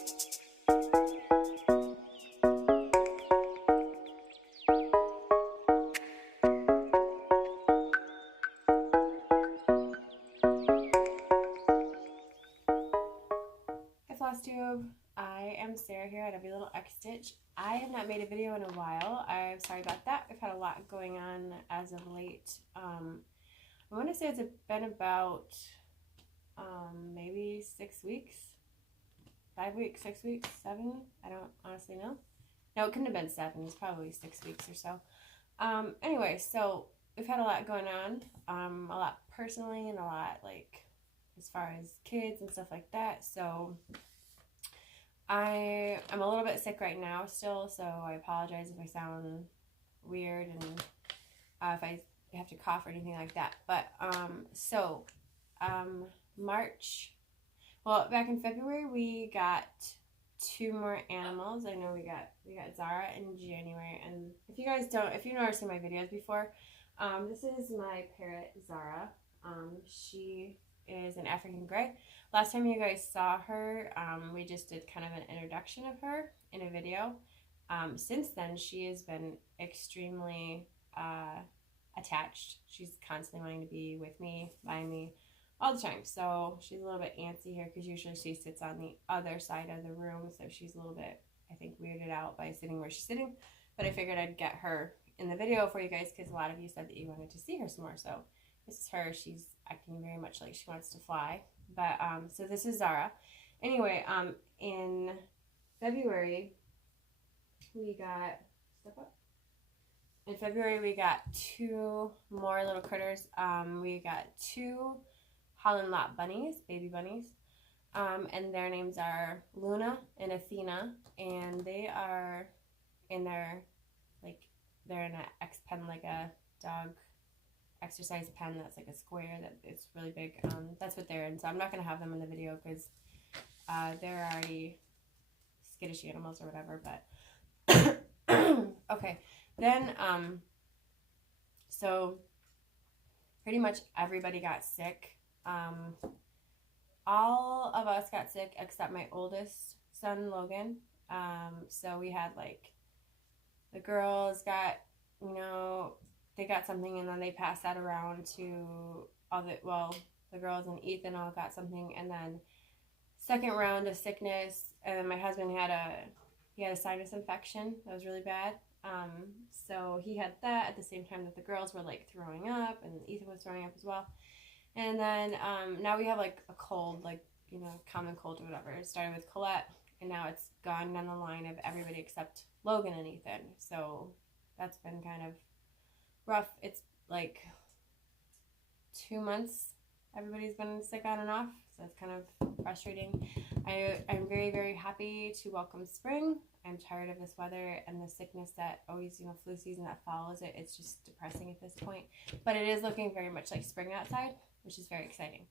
Flosstube. I am Sarah here at Every Little X Stitch. I have not made a video in a while. I'm sorry about that. I've had a lot going on as of late. I want to say it's been about maybe 6 weeks, 5 weeks, 6 weeks, 7. I don't honestly know. No, it couldn't have been 7. It's probably 6 weeks or so. Anyway, so we've had a lot going on, a lot personally and a lot like as far as kids and stuff like that. So I'm a little bit sick right now still, so I apologize if I sound weird and if I have to cough or anything like that. But March, well, back in February we got 2 more animals. I know we got Zara in January, and if you've never seen my videos before, this is my parrot Zara. She is an African gray. Last time you guys saw her, we just did kind of an introduction of her in a video. Since then, she has been extremely attached. She's constantly wanting to be with me, by me, all the time. So she's a little bit antsy here because usually she sits on the other side of the room. So she's a little bit, I think, weirded out by sitting where she's sitting. But I figured I'd get her in the video for you guys because a lot of you said that you wanted to see her some more. So this is her. She's acting very much like she wants to fly. But so this is Zara. Anyway, in February we got In February we got 2 more little critters. We got 2 Holland lot bunnies, baby bunnies. And their names are Luna and Athena, and they are in their they're in an X pen, like a dog exercise pen that's like a square that it's really big. That's what they're in. So I'm not going to have them in the video because they're already skittish animals or whatever. But okay, then so pretty much everybody got sick. All of us got sick except my oldest son Logan. So we had like the girls got, they got something and then they passed that around to the girls and Ethan all got something, and then second round of sickness, and then my husband had a sinus infection that was really bad. So he had that at the same time that the girls were like throwing up, and Ethan was throwing up as well. And then now we have like a cold, like, common cold or whatever. It started with Colette, and now it's gone down the line of everybody except Logan and Ethan. So that's been kind of rough. It's like 2 months everybody's been sick on and off, so it's kind of frustrating. I'm very, very happy to welcome spring. I'm tired of this weather and the sickness that always, flu season that follows it. It's just depressing at this point, but it is looking very much like spring outside, which is very exciting.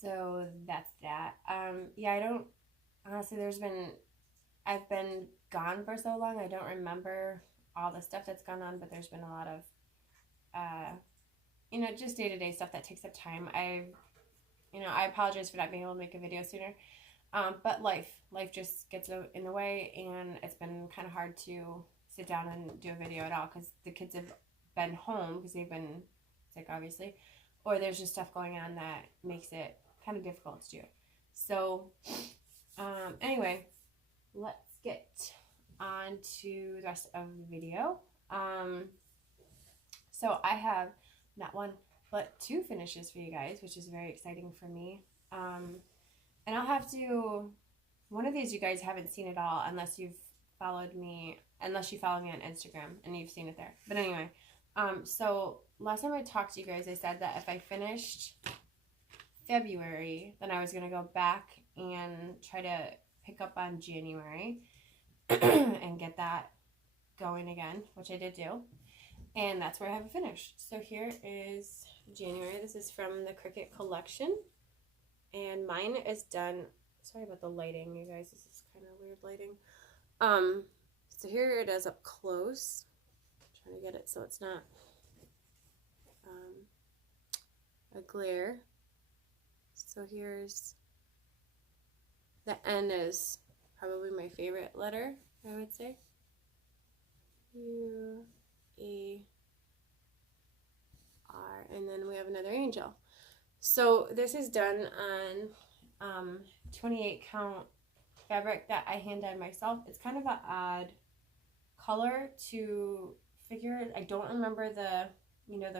So that's that. Yeah, I don't, honestly, I've been gone for so long, I don't remember all the stuff that's gone on, but there's been a lot of, just day-to-day stuff that takes up time. I apologize for not being able to make a video sooner, but life just gets in the way, and it's been kind of hard to sit down and do a video at all because the kids have been home because they've been sick, obviously, or there's just stuff going on that makes it kind of difficult to do. So, anyway, let's get on to the rest of the video. So I have not 1 but 2 finishes for you guys, which is very exciting for me. And I'll have to, one of these you guys haven't seen at all unless you follow me on Instagram and you've seen it there. But anyway, so last time I talked to you guys, I said that if I finished February, then I was going to go back and try to pick up on January and get that going again, which I did do. And that's where I have it finished. So here is January. This is from the Cricut collection. And mine is done. Sorry about the lighting, you guys. This is kind of weird lighting. So here it is up close. I'm trying to get it so it's not a glare. So here's The N is probably my favorite letter, I would say. U, E, R, and then we have another angel. So this is done on 28 count fabric that I hand dyed myself. It's kind of an odd color to figure. I don't remember the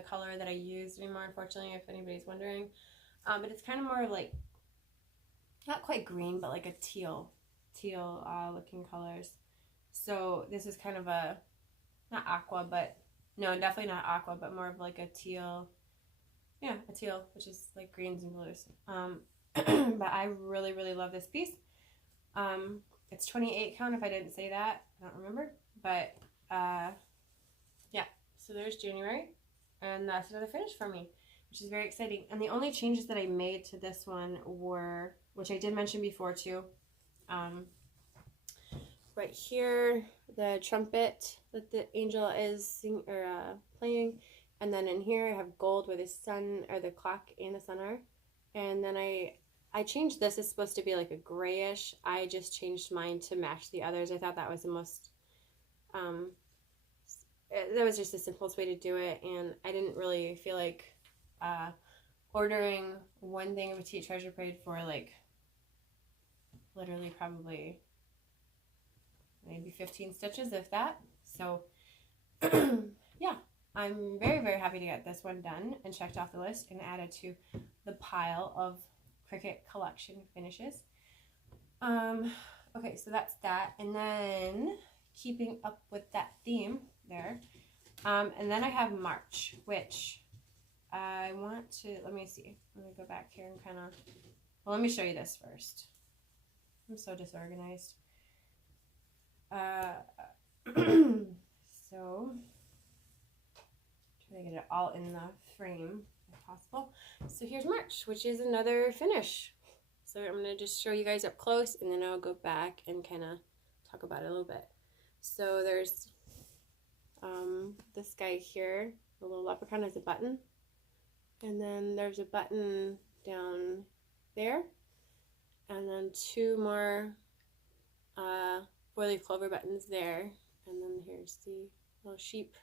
color that I used anymore, unfortunately, if anybody's wondering. But it's kind of more like, not quite green, but like a teal looking colors. So this is kind of a, not aqua, but no, definitely not aqua, but more of like a teal. Yeah, a teal, which is like greens and blues. But I really, really love this piece. It's 28 count, if I didn't say that. I don't remember. But, yeah. So there's January. And that's another finish for me, which is very exciting. And the only changes that I made to this one were, which I did mention before too, right here, the trumpet that the angel is playing. And then in here I have gold where the sun, or the clock and the sun are. And then I changed this. It's supposed to be like a grayish. I just changed mine to match the others. I thought that was the most, that was just the simplest way to do it. And I didn't really feel like ordering one thing of Petite Treasure Parade for like literally probably maybe 15 stitches, if that. So yeah, I'm very, very happy to get this one done and checked off the list and added to the pile of Cricut collection finishes. Okay, so that's that. And then keeping up with that theme there. And then I have March, which I want to, let me see. Let me go back here and kind of, well, let me show you this first. I'm so disorganized. So, try to get it all in the frame if possible. So here's March, which is another finish. So I'm going to just show you guys up close, and then I'll go back and kind of talk about it a little bit. So there's this guy here, the little leprechaun, has a button. And then there's a button down there. And then two more four-leaf clover buttons there. And then here's the little sheep.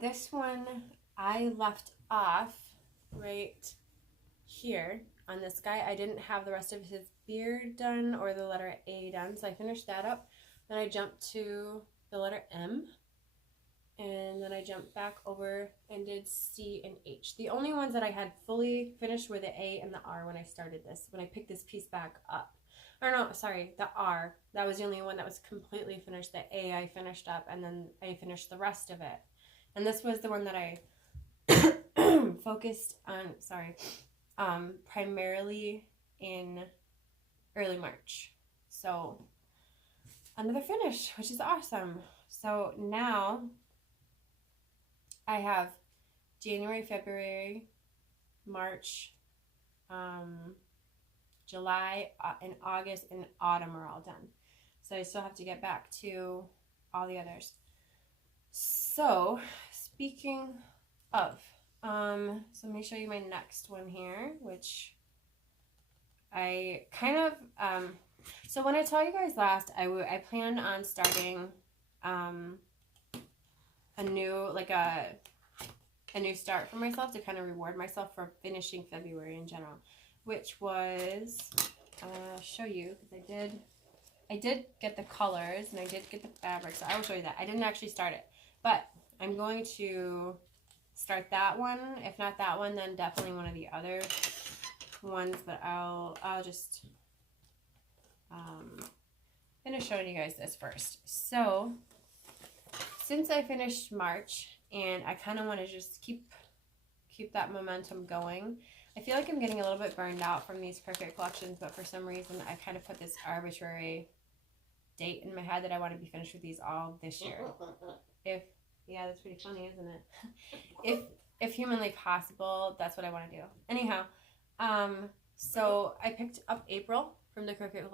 This one I left off right here on this guy. I didn't have the rest of his beard done or the letter A done, so I finished that up. Then I jumped to the letter M, and then I jumped back over and did C and H. The only ones that I had fully finished were the A and the R when I started this, when I picked this piece back up. Or no, sorry, the R. That was the only one that was completely finished. The A I finished up, and then I finished the rest of it. And this was the one that I focused on, primarily in early March. So another finish, which is awesome. So now I have January, February, March, July, and August and autumn are all done. So I still have to get back to all the others. So speaking of, so let me show you my next one here, which I kind of, so when I told you guys last, I planned on starting a new start for myself to kind of reward myself for finishing February in general, which was, I'll show you, because I did get the colors and I did get the fabric, so I will show you that. I didn't actually start it, but I'm going to start that one. If not that one, then definitely one of the other ones, but I'll just finish showing you guys this first. So since I finished March and I kind of want to just keep that momentum going, I feel like I'm getting a little bit burned out from these Cricut collections, but for some reason I kind of put this arbitrary date in my head that I want to be finished with these all this year. Yeah, that's pretty funny, isn't it? If humanly possible, that's what I want to do. Anyhow, so I picked up April from the Cricut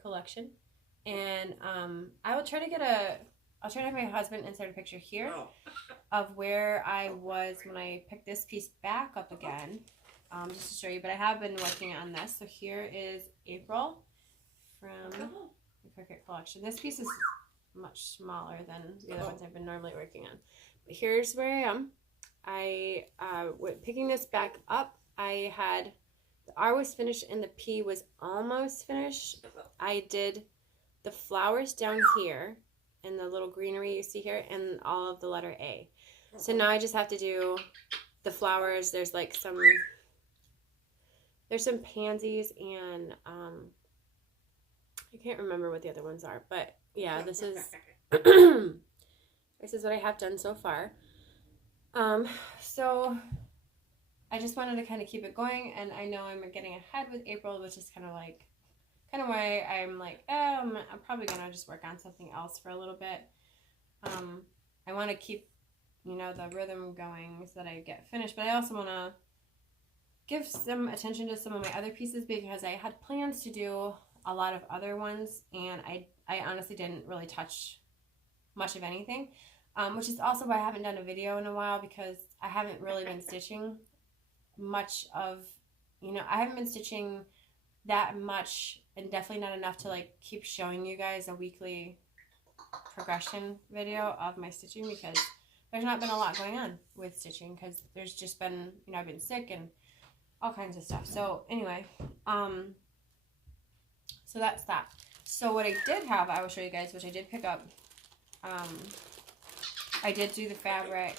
collection, and I will try to get I'll try to have my husband insert a picture here of where I was when I picked this piece back up again. just to show you. But I have been working on this. So here is April from the Cricut collection. This piece is much smaller than the other ones I've been normally working on. But here's where I am. Picking this back up, I had the R was finished and the P was almost finished. I did the flowers down here and the little greenery you see here and all of the letter A. So now I just have to do the flowers. There's like some pansies and I can't remember what the other ones are, but yeah, this is this is what I have done so far. So I just wanted to kind of keep it going, and I know I'm getting ahead with April, which is kind of why I'm like, I'm probably gonna just work on something else for a little bit. I want to keep, you know, the rhythm going so that I get finished, but I also want to give some attention to some of my other pieces because I had plans to do a lot of other ones, and I honestly didn't really touch much of anything, which is also why I haven't done a video in a while, because I haven't really been stitching much of, you know, I haven't been stitching that much, and definitely not enough to like keep showing you guys a weekly progression video of my stitching, because there's not been a lot going on with stitching because there's just been, you know, I've been sick and all kinds of stuff. So anyway, so that's that. So what I did have, I will show you guys, which I did pick up. I did do the fabric,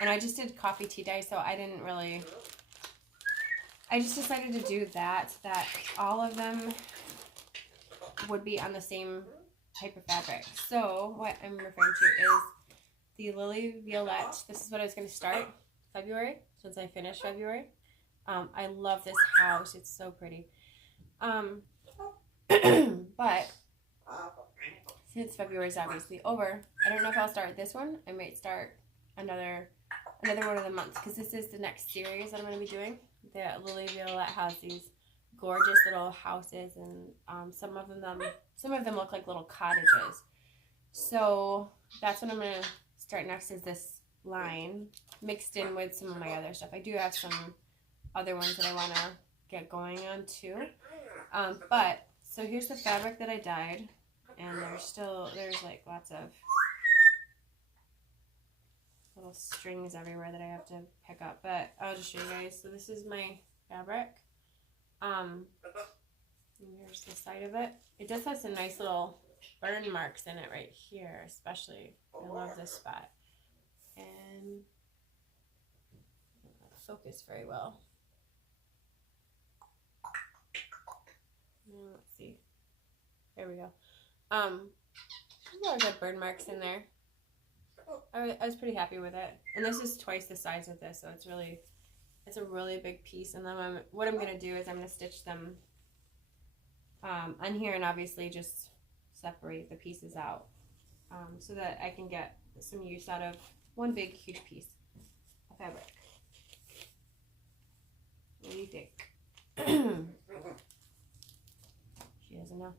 and I just did coffee tea dye, so I didn't really, I just decided to do that all of them would be on the same type of fabric. So what I'm referring to is the Lily Violette. This is what I was going to start February, since I finished February. I love this house. It's so pretty. But since February is obviously over, I don't know if I'll start this one. I might start another one of the months, because this is the next series that I'm going to be doing. The Lily Violette has these gorgeous little houses, and some of them look like little cottages. So that's what I'm going to start next, is this line mixed in with some of my other stuff. I do have some other ones that I want to get going on too. But so here's the fabric that I dyed, and there's like lots of little strings everywhere that I have to pick up, but I'll just show you guys. So this is my fabric. And here's the side of it. It does have some nice little burn marks in it right here, especially. I love this spot. And not focus very well. Let's see. There we go. There's got burn marks in there. I was pretty happy with it. And this is twice the size of this, so it's a really big piece. And then what I'm going to do is I'm going to stitch them on here, and obviously just separate the pieces out so that I can get some use out of one big huge piece of fabric. What do you think? She doesn't know.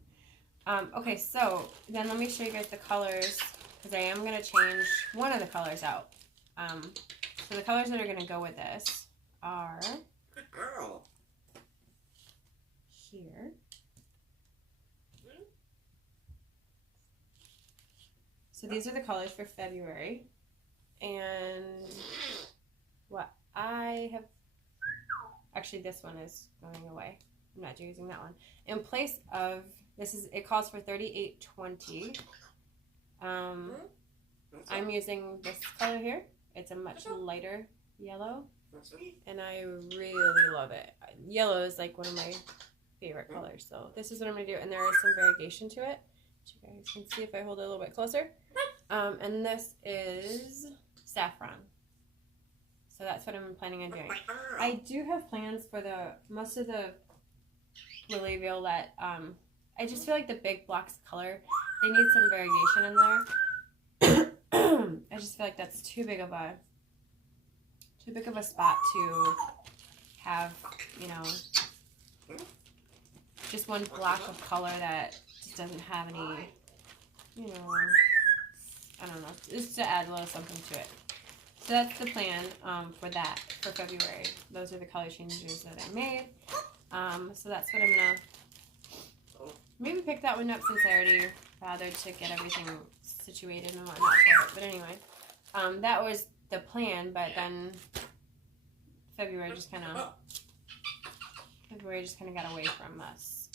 Okay, so then let me show you guys the colors, because I am going to change one of the colors out. So the colors that are going to go with this are here. So these are the colors for February. And what I have, actually this one is going away. I'm not using that one. In place of, it calls for 3820. I'm using this color here. It's a much lighter yellow, and I really love it. Yellow is like one of my favorite colors, so this is what I'm going to do, and there is some variegation to it, which you guys can see if I hold it a little bit closer. And this is saffron, so that's what I'm planning on doing. I do have plans for most of the Lily Violette. I just feel like the big blocks of color, they need some variegation in there. I just feel like that's too big of a spot to have, you know, just one block of color that just doesn't have any, you know, I don't know, just to add a little something to it. So that's the plan for that, for February. Those are the color changes that I made. So that's what I'm going to maybe pick that one up since I already bothered to get everything situated and whatnot for it. But anyway, that was the plan, but then February just kind of got away from us.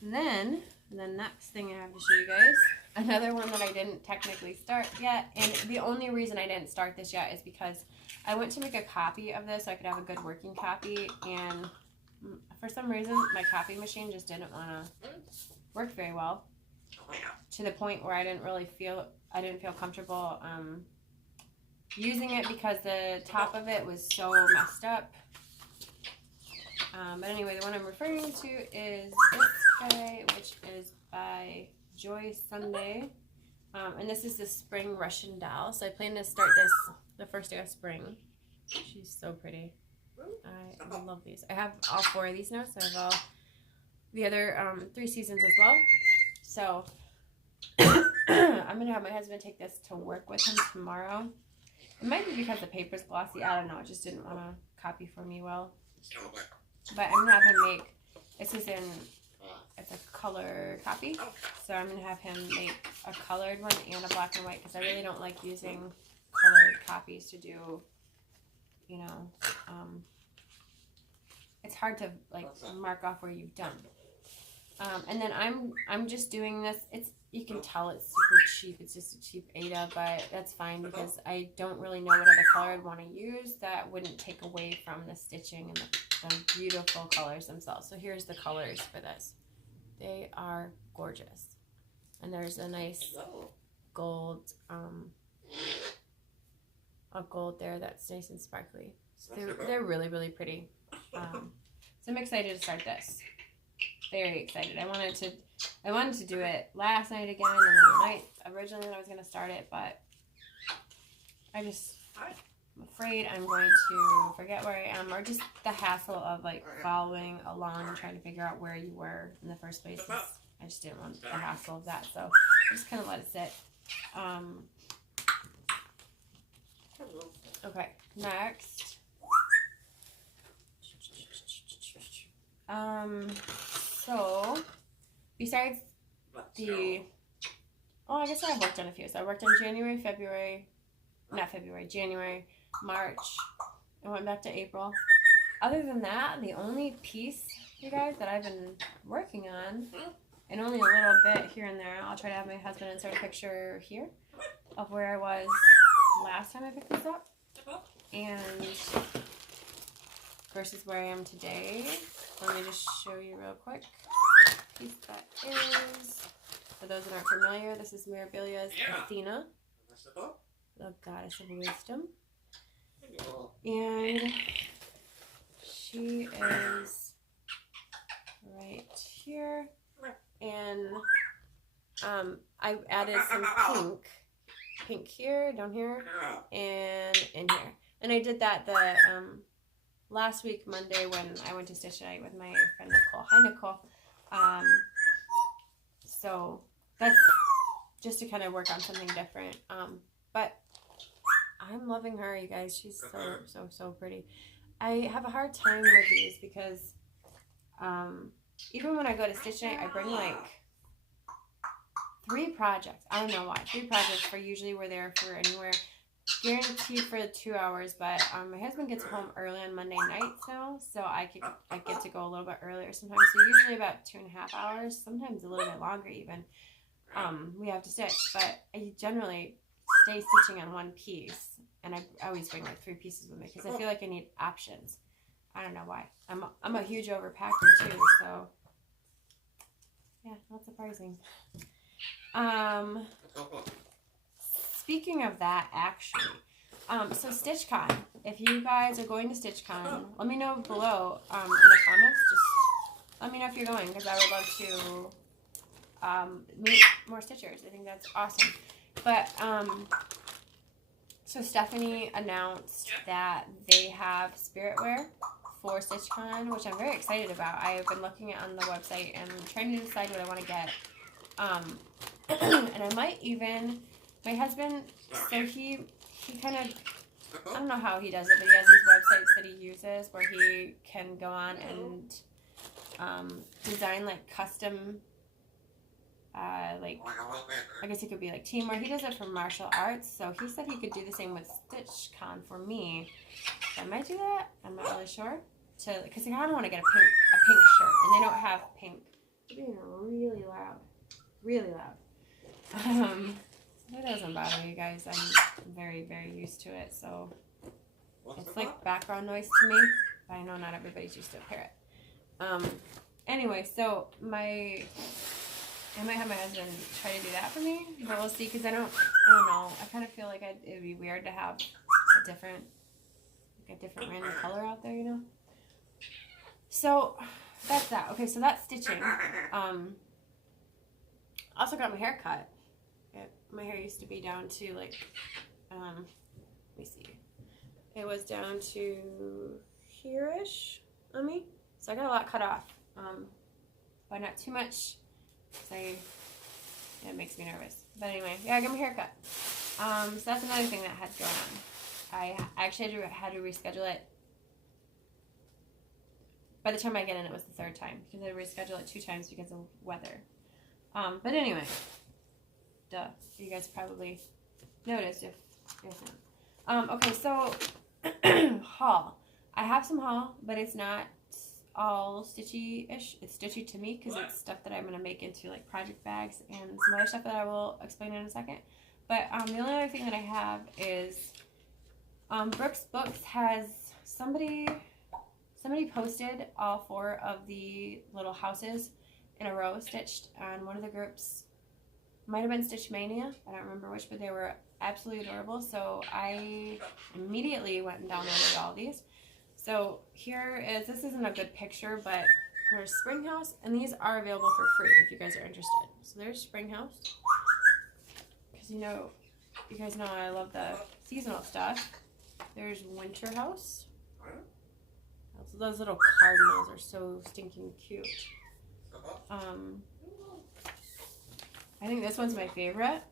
Then the next thing I have to show you guys, another one that I didn't technically start yet, and the only reason I didn't start this yet is because I went to make a copy of this so I could have a good working copy, and for some reason my copy machine just didn't want to work very well, to the point where I didn't feel comfortable using it because the top of it was so messed up. But anyway, the one I'm referring to is this guy, which is by Joy Sunday. And this is the spring Russian doll. So I plan to start this the first day of spring. She's so pretty. I love these. I have all 4 of these now, so I have all the other 3 seasons as well. So I'm going to have my husband take this to work with him tomorrow. It might be because the paper's glossy. I don't know. It just didn't want to copy for me well. But I'm going to have him make, it's a color copy. So I'm going to have him make a colored one and a black and white because I really don't like using colored copies to do, you know, it's hard to like mark off where you've done. And then I'm just doing this. You can tell it's super cheap. It's just a cheap Ada, but that's fine because I don't really know what other color I'd want to use that wouldn't take away from the stitching and the beautiful colors themselves. So here's the colors for this. They are gorgeous. And there's a nice gold, a gold there that's nice and sparkly. So they're really, really pretty. So I'm excited to start this. Very excited. I wanted to do it last night again, and then the night originally that I was going to start it, but I'm afraid I'm going to forget where I am, or just the hassle of like following along and trying to figure out where you were in the first place. I just didn't want the hassle of that, so I just kind of let it sit. Okay, next. So, besides I guess I've worked on a few. So I worked on January, March, and went back to April. Other than that, the only piece, you guys, that I've been working on, and only a little bit here and there, I'll try to have my husband insert a picture here of where I was last time I picked this up, and versus where I am today. Let me just show you real quick what piece that is. For those that aren't familiar, this is Mirabilia's Athena, the goddess of wisdom. And she is right here. And I added some pink here, down here, and in here. And I did that the last week, Monday, when I went to stitch night with my friend Nicole. Hi, Nicole. So that's just to kind of work on something different. But I'm loving her, you guys. She's so pretty. I have a hard time with these because even when I go to stitch night, I bring like 3 projects. I don't know why. 3 projects for usually we're there for anywhere. Guaranteed for 2 hours, but my husband gets home early on Monday nights now, so I get to go a little bit earlier sometimes. So usually about 2.5 hours, sometimes a little bit longer even. We have to stitch, but I generally stay stitching on one piece, and I always bring like 3 pieces with me because I feel like I need options. I don't know why. I'm a huge overpacker too, so yeah, not surprising. Speaking of that, actually, so StitchCon, if you guys are going to StitchCon, let me know below in the comments. Just let me know if you're going, because I would love to meet more stitchers. I think that's awesome. But so Stephanie announced that they have spirit wear for StitchCon, which I'm very excited about. I've been looking on the website and trying to decide what I want to get. And I might even... My husband, so he he kind of, I don't know how he does it, but he has these websites that he uses where he can go on and design like custom, like, I guess it could be like teamwear. He does it for martial arts, so he said he could do the same with StitchCon for me. So I might do that. I'm not really sure. Because I kind of want to get a pink shirt, and they don't have pink. They're being really loud, really loud. It doesn't bother me, guys. I'm very, very used to it, so it's like background noise to me. But I know not everybody's used to a parrot. Anyway, so I might have my husband try to do that for me, but we'll see. Because I don't know. I kind of feel like it would be weird to have a different random color out there, you know. So that's that. Okay, so that's stitching. Also got my hair cut. My hair used to be down to like, let me see. It was down to here-ish on me. So I got a lot cut off. But not too much. It makes me nervous. But anyway, yeah, I got my hair cut. So that's another thing that had going on. I actually had to reschedule it. By the time I get in, it was the third time. Because I rescheduled it 2 times because of weather. But anyway. Duh. You guys probably noticed if not. Okay, so haul. I have some haul, but it's not all stitchy-ish. It's stitchy to me because it's stuff that I'm going to make into like project bags and some other stuff that I will explain in a second. But the only other thing that I have is Brooks Books has somebody posted all 4 of the little houses in a row stitched on one of the groups. Might have been Stitch Mania. I don't remember which, but they were absolutely adorable. So I immediately went and downloaded all these. So this isn't a good picture, but there's Spring House, and these are available for free if you guys are interested. So there's Spring House. Because you guys know I love the seasonal stuff. There's Winter House. Those little cardinals are so stinking cute. I think this one's my favorite.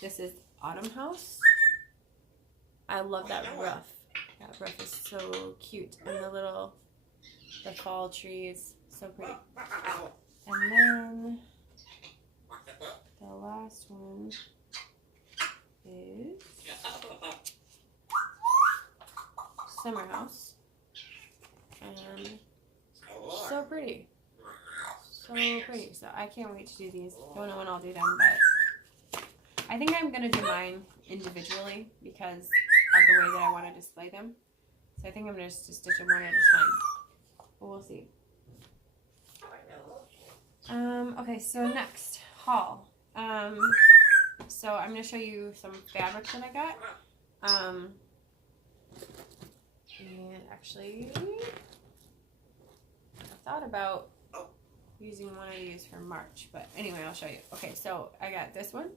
This is Autumn House. I love that roof. That roof is so cute. And the fall trees, so pretty. And then the last one is Summer House. And so pretty. So pretty. So I can't wait to do these. Don't know when I'll do them, but I think I'm going to do mine individually because of the way that I want to display them. So I think I'm going to just stitch them one at a time. But we'll see. Okay, so next, haul. So I'm going to show you some fabric that I got. And actually, I thought about using one of these for March, but anyway, I'll show you. Okay, so I got this one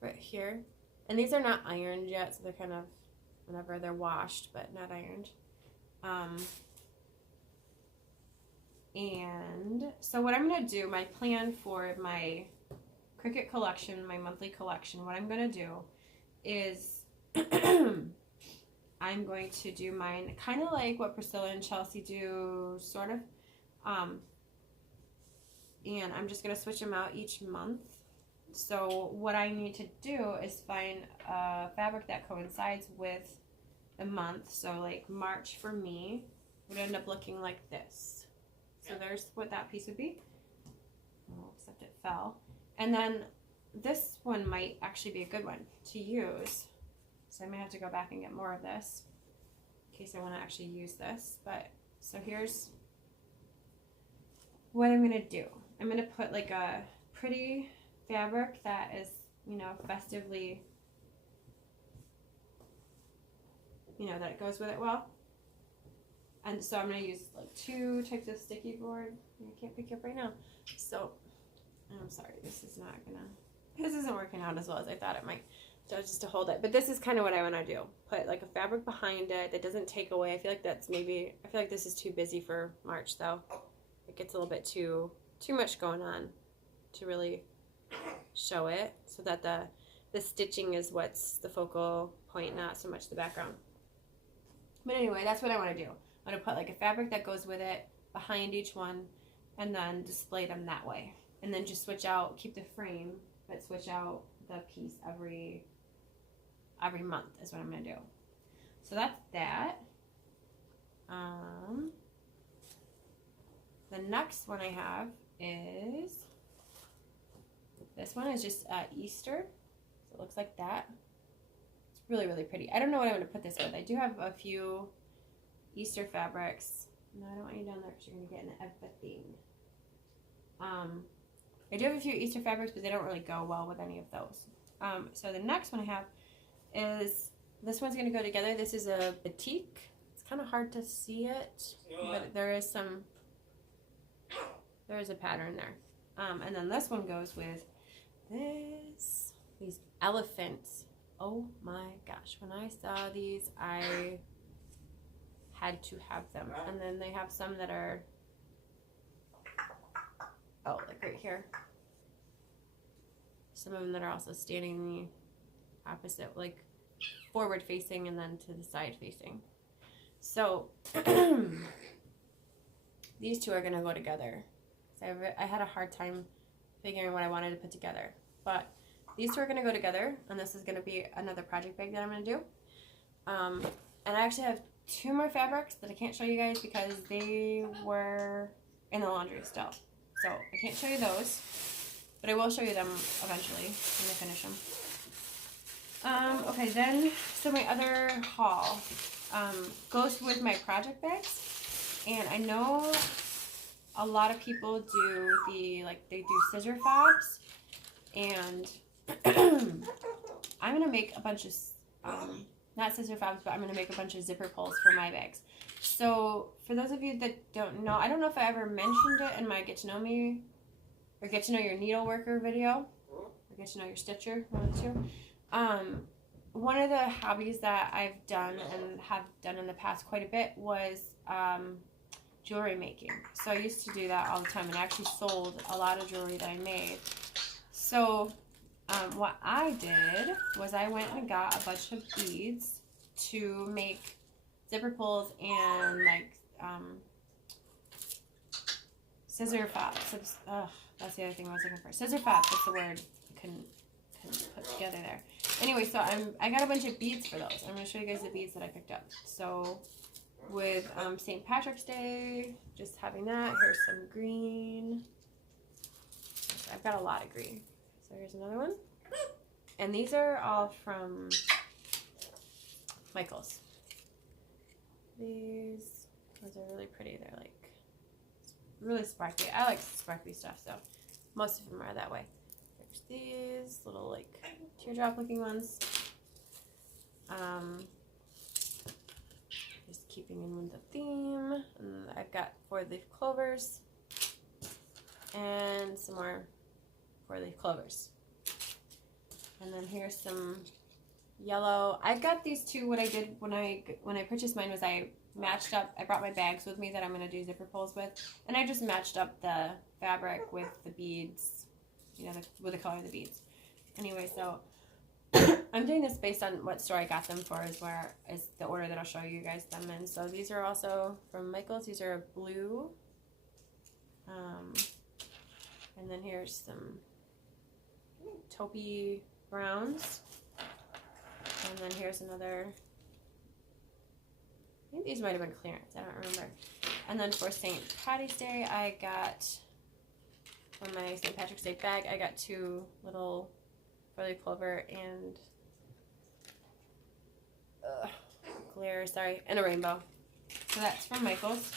right here, and these are not ironed yet, so they're kind of whenever they're washed, but not ironed. And so what I'm gonna do, my plan for my Cricut collection, my monthly collection, what I'm gonna do is I'm going to do mine kind of like what Priscilla and Chelsea do, sort of. And I'm just going to switch them out each month. So what I need to do is find a fabric that coincides with the month. So like March for me would end up looking like this. So there's what that piece would be. Oh, except it fell. And then this one might actually be a good one to use. So I may have to go back and get more of this in case I want to actually use this. But so here's what I'm going to do. I'm going to put like a pretty fabric that is, festively, that goes with it well. And so I'm going to use like 2 types of sticky board. I can't pick it up right now. So I'm sorry, this isn't working out as well as I thought it might. So just to hold it. But this is kind of what I want to do. Put like a fabric behind it that doesn't take away. I feel like this is too busy for March though. It gets a little bit too much going on to really show it, so that the stitching is what's the focal point, not so much the background. But anyway, that's what I want to do. I'm going to put like a fabric that goes with it behind each one and then display them that way. And then just switch out, keep the frame, but switch out the piece every month is what I'm going to do. So that's that. The next one I have is, this one is just Easter. So it looks like that. It's really, really pretty. I don't know what I'm going to put this with. I do have a few Easter fabrics. No, I don't want you down there because you're going to get in everything. I do have a few Easter fabrics, but they don't really go well with any of those. So the next one I have is, this one's going to go together. This is a batik. It's kind of hard to see it, but there is a pattern there. And then this one goes with these elephants. Oh my gosh, when I saw these, I had to have them. And then they have some that are, oh, like right here. Some of them that are also standing the opposite, like forward facing and then to the side facing. So these two are going to go together. So I had a hard time figuring what I wanted to put together. But these two are going to go together, and this is going to be another project bag that I'm going to do. And I actually have two more fabrics that I can't show you guys because they were in the laundry still. So I can't show you those, but I will show you them eventually when I finish them. Okay, then, so my other haul goes with my project bags. And I know a lot of people do they do scissor fobs. And I'm going to make a bunch of, not scissor fobs, but I'm going to make a bunch of zipper pulls for my bags. So for those of you that don't know, I don't know if I ever mentioned it in my Get to Know Me, or Get to Know Your Needle Worker video, or Get to Know Your Stitcher, one of the two. One of the hobbies that I've done and have done in the past quite a bit was jewelry making. So I used to do that all the time, and I actually sold a lot of jewelry that I made. So what I did was I went and got a bunch of beads to make zipper pulls and like scissor fobs. That's the other thing I was looking for. Scissor fobs, that's the word I couldn't put together there. Anyway, so I got a bunch of beads for those. I'm going to show you guys the beads that I picked up. So with St. Patrick's Day, just having that. Here's some green. I've got a lot of green. So here's another one. And these are all from Michael's. Those are really pretty. They're like really sparkly. I like sparkly stuff, so most of them are that way. There's these little like teardrop looking ones. Just keeping in with the theme. And I've got 4-leaf clovers and some more 4-leaf clovers. And then here's some yellow. I got these two. What I did when I purchased mine was I matched up. I brought my bags with me that I'm going to do zipper pulls with, and I just matched up the fabric with the beads, with the color of the beads. Anyway, so I'm doing this based on what store I got them for, is the order that I'll show you guys them in. So these are also from Michael's. These are blue, and then here's some taupey browns. And then here's another, I think these might have been clearance, I don't remember. And then for St. Patty's Day, I got, for my St. Patrick's Day bag, I got 2 little 4-leaf clover and, glitter, sorry, and a rainbow. So that's from Michael's.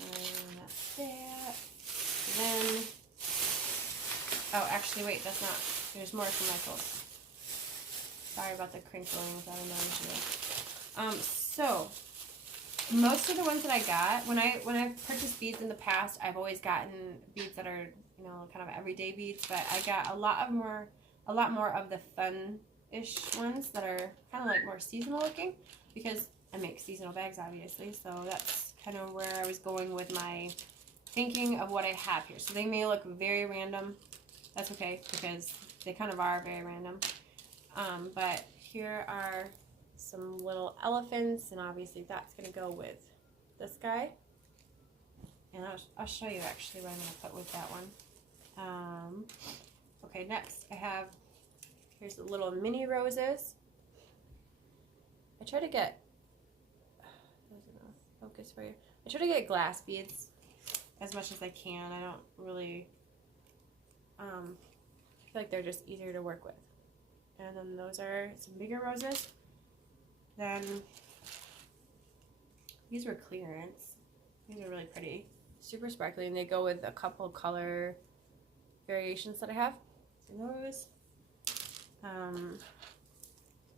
And that's that. And then, oh, actually, wait, that's not. There's more from Michael's. Sorry about the crinkling without a video. So most of the ones that I got, when I've purchased beads in the past, I've always gotten beads that are, kind of everyday beads, but I got a lot more of the fun-ish ones that are kind of like more seasonal looking, because I make seasonal bags, obviously. So that's kind of where I was going with my thinking of what I have here. So they may look very random. That's okay, because they kind of are very random. But here are some little elephants, and obviously that's going to go with this guy. And I'll show you actually what I'm going to put with that one. Okay, next I have, here's the little mini roses. I try to get, focus for you. I try to get glass beads as much as I can. I don't really, I feel like they're just easier to work with. And then those are some bigger roses. Then these were clearance. These are really pretty, super sparkly, and they go with a couple color variations that I have. So those,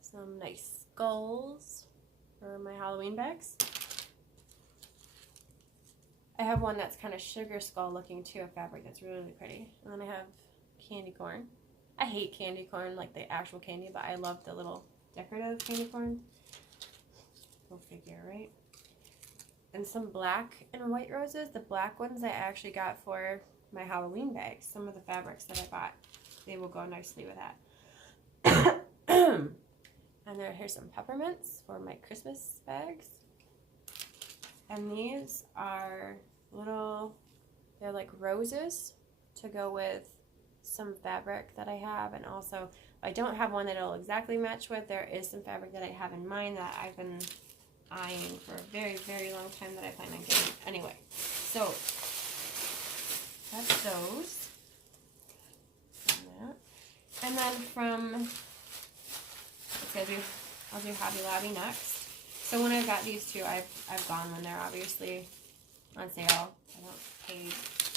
some nice skulls for my Halloween bags. I have one that's kind of sugar skull looking too, a fabric that's really, really pretty. And then I have candy corn. I hate candy corn, like the actual candy, but I love the little decorative candy corn. Go figure, right? And some black and white roses. The black ones I actually got for my Halloween bags. Some of the fabrics that I bought, they will go nicely with that. And here's some peppermints for my Christmas bags. And these are little, they're like roses to go with some fabric that I have. And also, I don't have one that it'll exactly match with. There is some fabric that I have in mind that I've been eyeing for a very, very long time that I plan on getting. Anyway, so that's those. And then from, I'll do Hobby Lobby next. So when I got these two, I've gone when they're obviously on sale. I don't pay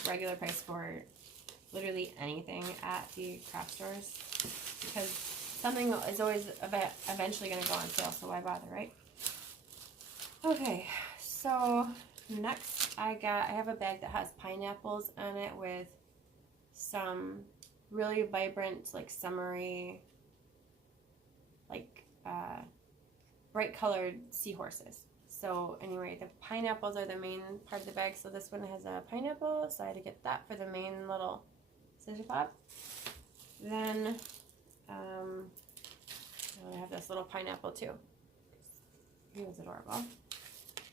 regular price for literally anything at the craft stores because something is always eventually going to go on sale, so why bother, right? Okay, so next I have a bag that has pineapples on it with some really vibrant, like summery, like bright colored seahorses. So anyway, the pineapples are the main part of the bag. So this one has a pineapple, so I had to get that for the main little scissor fob. Then I have this little pineapple too. He was adorable.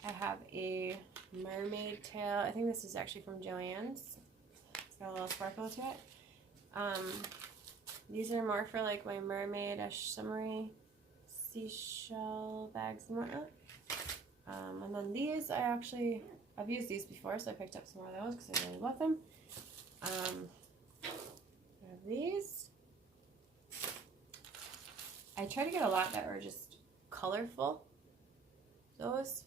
I have a mermaid tail. I think this is actually from Joann's. It's got a little sparkle to it. These are more for like my mermaid-ish summery seashell bags and whatnot. And then these, I've used these before, so I picked up some more of those because I really love them. I have these. I try to get a lot that are just colorful. Those.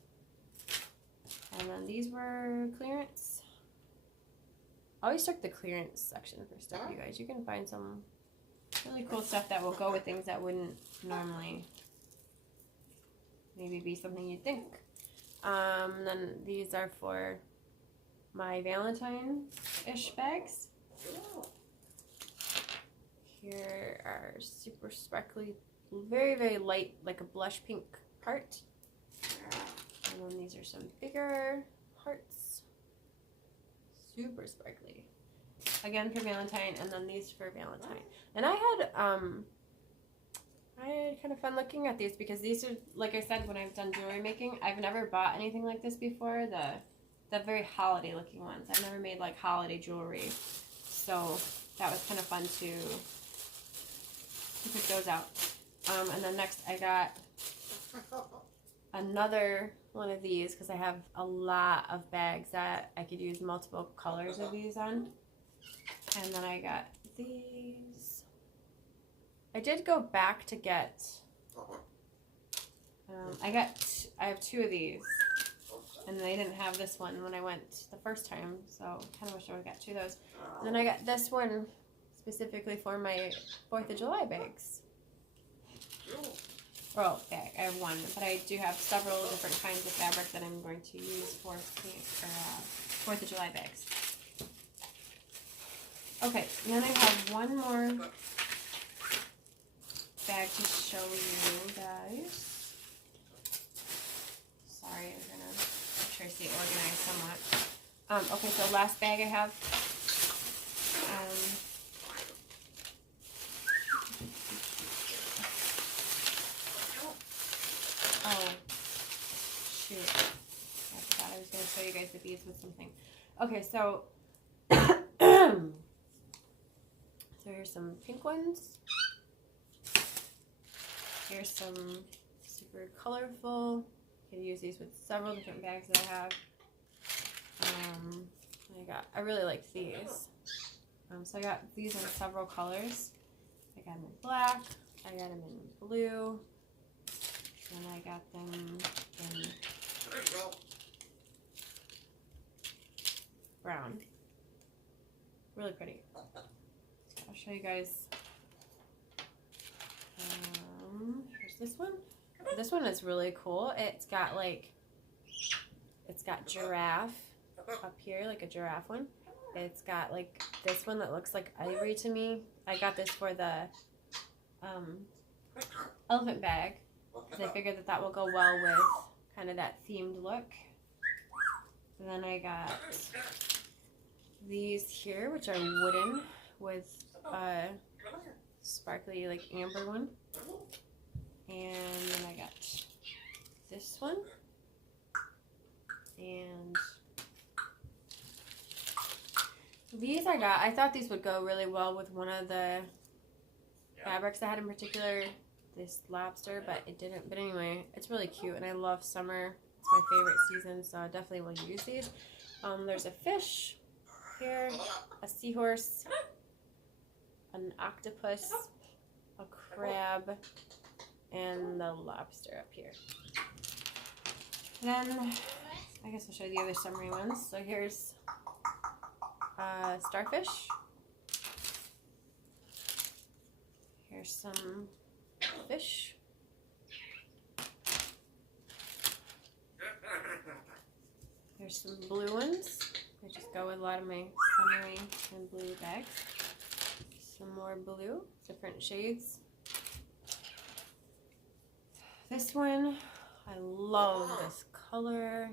And then these were clearance. I always check the clearance section for stuff, you guys. You can find some really cool stuff that will go with things that wouldn't normally maybe be something you'd think. Then these are for my Valentine-ish bags. Here are super sparkly, very, very light, like a blush pink heart. And then these are some bigger hearts. Super sparkly. Again for Valentine, and then these for Valentine. And I had kind of fun looking at these because these are, like I said, when I've done jewelry making, I've never bought anything like this before. The very holiday looking ones. I've never made like holiday jewelry. So that was kind of fun to pick those out. And then next I got another one of these because I have a lot of bags that I could use multiple colors of these on. And then I got these. I did go back to get, I have two of these, and they didn't have this one when I went the first time, so kind of wish I would have got two of those. And then I got this one specifically for my 4th of July bags. Well, bag, I have one, but I do have several different kinds of fabric that I'm going to use for 4th of July bags. Okay, and then I have one more bag to show you guys. Sorry, I'm gonna try to stay organized somewhat. Okay, so last bag I have. shoot. I forgot I was going to show you guys the beads with something. Okay, so so here's some pink ones. Here's some super colorful. You can use these with several different bags that I have. I really like these. So I got these in several colors. I got them in black. I got them in blue. And I got them in brown. Really pretty. I'll show you guys. Here's this one. This one is really cool. It's got giraffe up here, like a giraffe one. It's got like this one that looks like ivory to me. I got this for the elephant bag because I figured that will go well with kind of that themed look. And then I got these here, which are wooden with a sparkly like amber one. And then I got this one. And these I thought these would go really well with one of the fabrics I had in particular, this lobster, but it didn't. But anyway, it's really cute, and I love summer. It's my favorite season, so I definitely will use these. There's a fish here, a seahorse, an octopus, a crab, and the lobster up here. Then I guess I'll show you the other summery ones. So here's starfish. Here's some fish. Here's some blue ones. I just go with a lot of my summery and blue bags. Some more blue, different shades. This one, I love this color.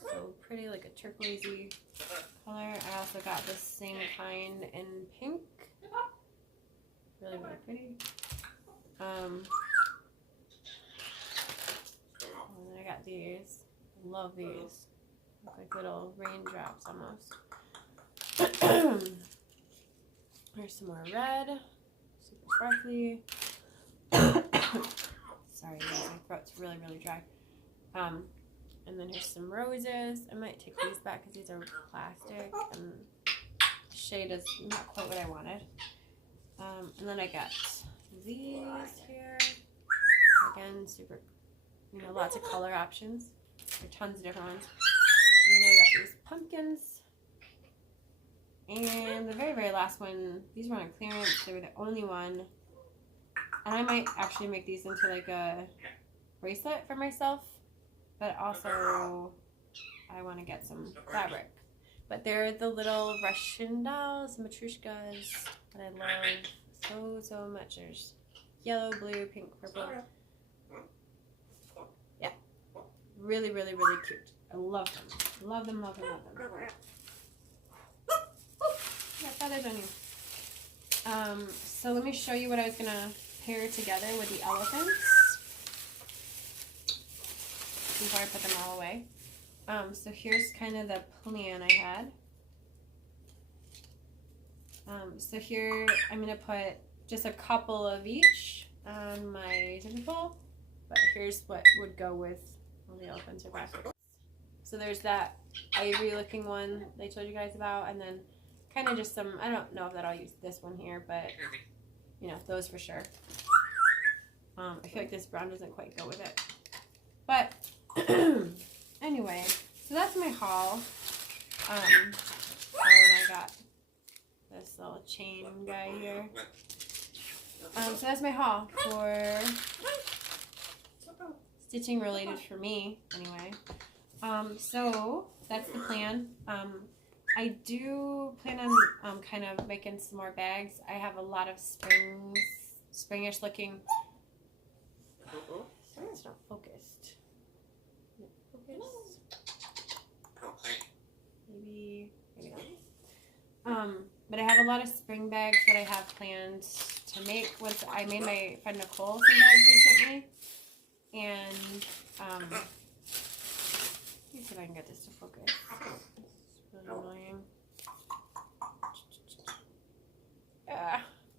So pretty, like a turquoisey color. I also got this same kind in pink. Really, really pretty. And then I got these. Love these. Look like little raindrops almost. Here's some more red. Super sparkly. Sorry guys, my throat's really, really dry. And then here's some roses. I might take these back because these are plastic and the shade is not quite what I wanted. And then I got these here. Again, super, lots of color options. There are tons of different ones. And then I got these pumpkins. And the very, very last one, these were on clearance. They were the only one. And I might actually make these into like a bracelet for myself. But also, I want to get some fabric. But they're the little Russian dolls, Matryoshkas, that I love so much. There's yellow, blue, pink, purple. Yeah. Really, really, really cute. I love them. Love them, love them, love them. Yeah, feathers on you. So let me show you what I was going to pair together with the elephants before I put them all away. So here's kind of the plan I had. So here I'm going to put just a couple of each on my zippy pull, but here's what would go with all the elephants are back. So there's that ivory looking one that I told you guys about, and then kind of just some, I don't know that I'll use this one here, but those for sure. I feel like this brown doesn't quite go with it. But anyway, so that's my haul. And I got this little chain guy here. So that's my haul for stitching related for me, anyway. So that's the plan. I do plan on kind of making some more bags. I have a lot of springish looking. Sorry, it's not focused. Focus. Maybe not. But I have a lot of spring bags that I have planned to make. I made my friend Nicole some bags recently, and I can get this to focus. It's really annoying.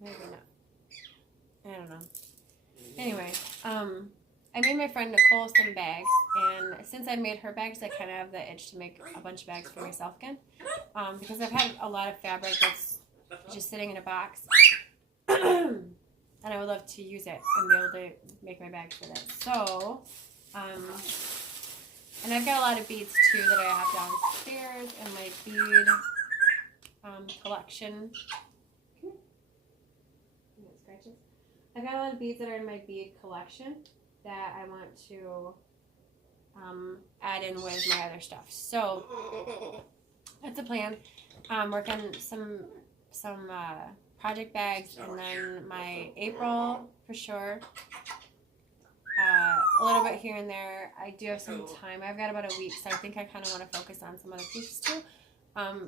Maybe not. I don't know. Anyway, I made my friend Nicole some bags, and since I made her bags, I kind of have the itch to make a bunch of bags for myself again. Because I've had a lot of fabric that's just sitting in a box, and I would love to use it and be able to make my bags with it. So, and I've got a lot of beads too that I have downstairs in my bead collection. I've got a lot of beads that are in my bead collection that I want to add in with my other stuff. So that's the plan. Work on some project bags, and then my April for sure. A little bit here and there. I do have some time. I've got about a week, so I think I kind of want to focus on some other pieces too.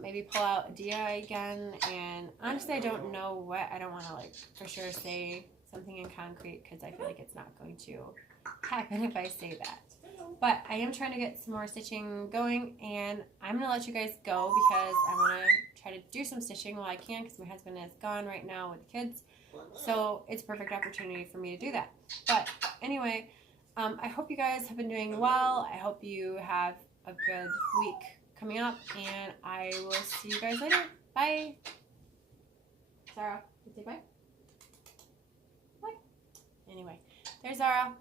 Maybe pull out a DI again, and honestly I don't know what. I don't want to like for sure say something in concrete because I feel like it's not going to happen if I say that. But I am trying to get some more stitching going, and I'm going to let you guys go because I want to try to do some stitching while I can because my husband is gone right now with the kids. So it's a perfect opportunity for me to do that. But anyway, I hope you guys have been doing well. I hope you have a good week coming up, and I will see you guys later. Bye. Zara, you say bye? Bye. Anyway, there's Zara.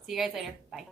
See you guys later. Bye.